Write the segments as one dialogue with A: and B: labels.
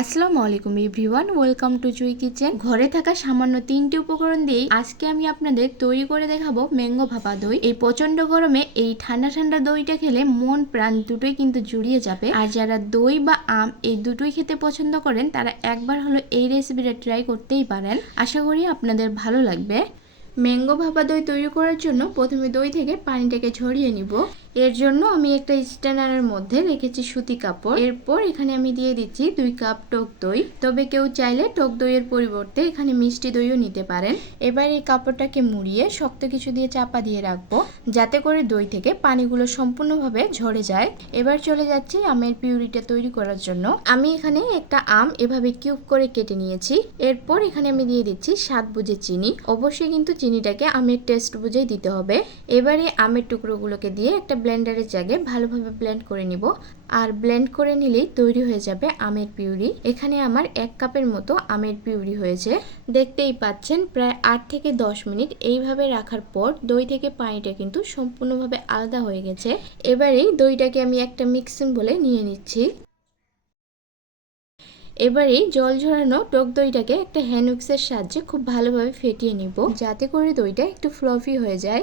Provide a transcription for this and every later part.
A: আসসালামু আলাইকুম everyone, welcome to Jui kitchen. ঘরে থাকা সামান্য তিনটি উপকরণ দিয়েই আজকে আমি আপনাদের তৈরি করে দেখাবো ম্যাঙ্গো ভাপা দই। এই প্রচণ্ড গরমে এই ঠান্ডা ঠান্ডা দইটা খেলে মন প্রাণ দুটোই কিন্তু জুড়িয়ে যাবে। আর যারা দই বা আম এই দুটোই খেতে পছন্দ করেন, তারা একবার হলো এই রেসিপিটা ট্রাই করতেই পারেন। আশা করি আপনাদের ভালো লাগবে। ম্যাঙ্গো ভাপা দই তৈরি করার জন্য প্রথমে দই থেকে পানিটাকে ঝরিয়ে নিব। এর জন্য আমি একটা স্ট্যান্ডারের মধ্যে রেখেছি সুতি কাপড়। এরপর এখানে আমি দিয়ে দিচ্ছি দুই কাপ টক দই। তবে কেউ চাইলে টক দইয়ের পরিবর্তে এখানে মিষ্টি দইও নিতে পারেন। এবার এই কাপড়টাকে মুড়িয়ে শক্ত কিছু দিয়ে চাপা দিয়ে রাখব, যাতে করে দই থেকে পানিগুলো সম্পূর্ণভাবে ঝরে যায়। এবার চলে যাচ্ছি আমের পিউরিটা তৈরি করার জন্য। আমি এখানে একটা আম এভাবে কিউব করে কেটে নিয়েছি। এরপর এখানে আমি দিয়ে দিচ্ছি স্বাদ বুঝে চিনি। অবশ্যই কিন্তু চিনিটাকে আমের টেস্ট বুঝেই দিতে হবে। এবারে আমের টুকরোগুলোকে দিয়ে একটা ব্লেন্ডারের জায়গায় ভালোভাবে ব্লেন্ড করে নিব। আর ব্লেন্ড করে নিলেই তৈরি হয়ে যাবে আমের পিউরি। এখানে আমার এক কাপের মতো আমের পিউরি হয়েছে। দেখতেই পাচ্ছেন, প্রায় আট থেকে দশ মিনিট এইভাবে রাখার পর দই থেকে পানিটা কিন্তু সম্পূর্ণভাবে আলাদা হয়ে গেছে। এবারেই দইটাকে আমি একটা মিক্সিং বলে নিয়ে নিচ্ছি। এবারেই জল ঝরানো টক দইটাকে একটা হ্যান্ড উইক্সের সাহায্যে খুব ভালোভাবে ফেটিয়ে নিব। যাতে করে দইটা একটু ফ্লফি হয়ে যায়।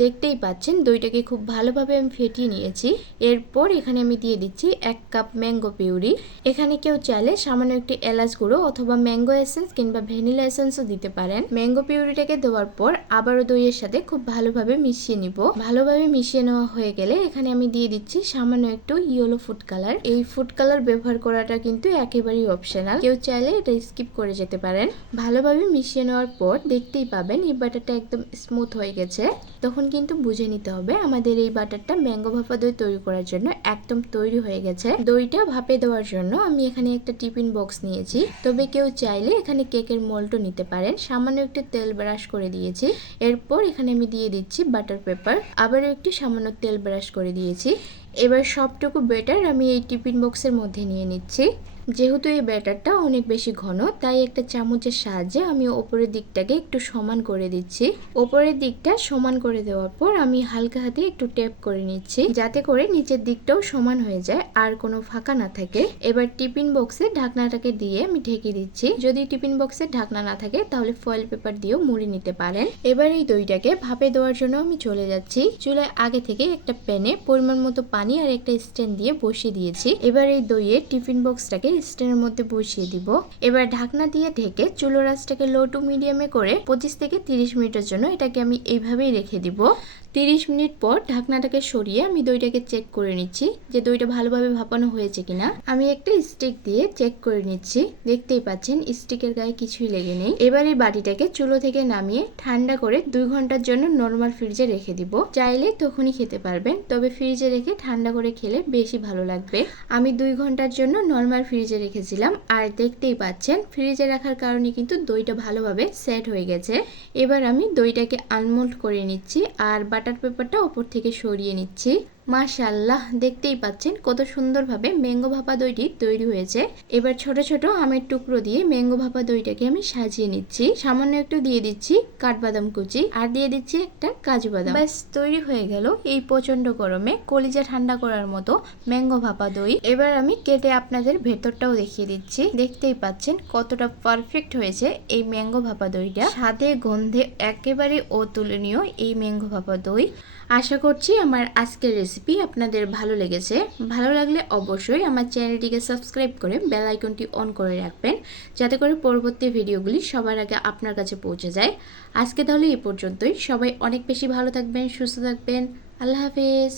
A: দেখতেই পাচ্ছেন, দইটাকে খুব ভালোভাবে আমি ফেটিয়ে নিয়েছি। এরপর এখানে আমি দিয়ে দিচ্ছি এক কাপ ম্যাঙ্গো পিউরি। এখানে কেউ চাইলে সামান্য একটি এলাচ গুঁড়ো অথবা ম্যাঙ্গো এসেন্স কিংবা ভ্যানিলা এসেন্সও দিতে পারেন। ম্যাঙ্গো পিউরিটাকে দেওয়ার পর আবারও দইয়ের সাথে খুব ভালোভাবে মিশিয়ে নিব। ভালোভাবে মিশিয়ে নেওয়া হয়ে গেলে এখানে আমি দিয়ে দিচ্ছি সামান্য একটু ইয়েলো ফুড কালার। এই ফুড কালার ব্যবহার করাটা কিন্তু একেবারেই অপশনাল। কেউ চাইলে এটা স্কিপ করে যেতে পারেন। ভালোভাবে মিশিয়ে নেওয়ার পর দেখতেই পাবেন, এই বাটারটা একদম স্মুথ হয়ে গেছে। তখন তখন কিন্তু বুঝে নিতে হবে আমাদের এই বাটারটা ম্যাঙ্গো ভাপা দই তৈরি করার জন্য একদম তৈরি হয়ে গেছে। দইটা ভাপে দেওয়ার জন্য আমি এখানে একটা টিফিন বক্স নিয়েছি। তবে কেউ চাইলে এখানে কেকের মোল্টও নিতে পারেন। সামান্য একটু তেল ব্রাশ করে দিয়েছি। এরপর এখানে আমি দিয়ে দিচ্ছি বাটার পেপার। আবারও একটু সামান্য তেল ব্রাশ করে দিয়েছি। এবার সবটুকু বেটার আমি এই টিফিন বক্সের মধ্যে নিয়ে নিচ্ছি। যেহেতু এই ব্যাটারটা অনেক বেশি ঘন, তাই একটা চামচের সাহায্যে আমি ওপরের দিকটাকে একটু সমান করে দিচ্ছি। ওপরের দিকটা সমান করে দেওয়ার পর আমি হালকা হাতে একটু টেপ করে নিচ্ছি, যাতে করে নিচের দিকটাও সমান হয়ে যায় আর কোনো ফাঁকা না থাকে। এবার টিফিন বক্সে ঢাকনাটাকে দিয়ে আমি ঢেকে দিচ্ছি। যদি টিফিন বক্সে ঢাকনা না থাকে, তাহলে ফয়েল পেপার দিয়েও মুড়ে নিতে পারেন। এবার এই দইটাকে ভাপে দেওয়ার জন্য আমি চলে যাচ্ছি। চুলায় আগে থেকে একটা প্যানে পরিমাণ মতো পানি আর একটা স্ট্যান্ড দিয়ে বসিয়ে দিয়েছি। এবার এই দইয়ের টিফিন বক্সটাকে স্ট্যান্ডের মধ্যে বসিয়ে দিব। এবার ঢাকনা দিয়ে ঢেকে চুলো রাসটাকে লো টু মিডিয়ামে করে পঁচিশ থেকে তিরিশ মিনিটের জন্য এটাকে আমি এইভাবেই রেখে দিব। তিরিশ মিনিট পর ঢাকনাটাকে সরিয়ে আমি দইটাকে চেক করে নিচ্ছি যে দইটা ভালোভাবে ভাপানো হয়েছে কিনা। আমি একটা স্টিক দিয়ে চেক করে নিচ্ছি। দেখতেই পাচ্ছেন স্টিকের গায়ে কিছুই লেগে নেই। এবার এই বাটিটাকে চুলো থেকে নামিয়ে ঠান্ডা করে দুই ঘণ্টার জন্য নর্মাল ফ্রিজে রেখে দিব। চাইলে তখনই খেতে পারবেন, তবে ফ্রিজে রেখে ঠান্ডা করে খেলে বেশি ভালো লাগবে। আমি দুই ঘণ্টার জন্য নর্মাল ফ্রিজে রেখেছিলাম, আর দেখতেই পাচ্ছেন ফ্রিজে রাখার কারণে কিন্তু দইটা ভালোভাবে সেট হয়ে গেছে। এবার আমি দইটাকে আনমোল্ড করে নিচ্ছি, আর বাটার পেপারটা ওপর থেকে সরিয়ে নিচ্ছি। মাশাল্লাহ দেখতেই পাচ্ছেন কত সুন্দরভাবে ম্যাঙ্গো ভাপা দইটি তৈরি হয়েছে। এবার ছোট ছোট আমের টুকরো দিয়ে ম্যাঙ্গো ভাপা দইটাকে আমি সাজিয়ে নিচ্ছি। সামান্য একটু দিয়ে দিচ্ছি কাঠবাদাম কুচি আর দিয়ে দিচ্ছি একটা কাজু বাদাম। ব্যাস, তৈরি হয়ে গেল এই প্রচণ্ড গরমে কলিজা ঠান্ডা করার মতো ম্যাঙ্গো ভাপা দই। এবার আমি কেটে আপনাদের ভেতরটাও দেখিয়ে দিচ্ছি। দেখতেই পাচ্ছেন কতটা পারফেক্ট হয়েছে এই ম্যাঙ্গো ভাপা দইটা। স্বাদে, গন্ধে একেবারে অতুলনীয় এই ম্যাঙ্গো ভাপা দই। আশা করছি আমার আজকের রেসিপি আপনাদের ভালো লেগেছে, ভালো লাগলে অবশ্যই আমার চ্যানেলটিকে সাবস্ক্রাইব করে বেল আইকনটি অন করে রাখবেন, যাতে করে পরবর্তী ভিডিওগুলি সবার আগে আপনার কাছে পৌঁছে যায়। আজকে তাহলে এ পর্যন্তই। সবাই অনেক বেশি ভালো থাকবেন, সুস্থ থাকবেন। আল্লাহ হাফেজ।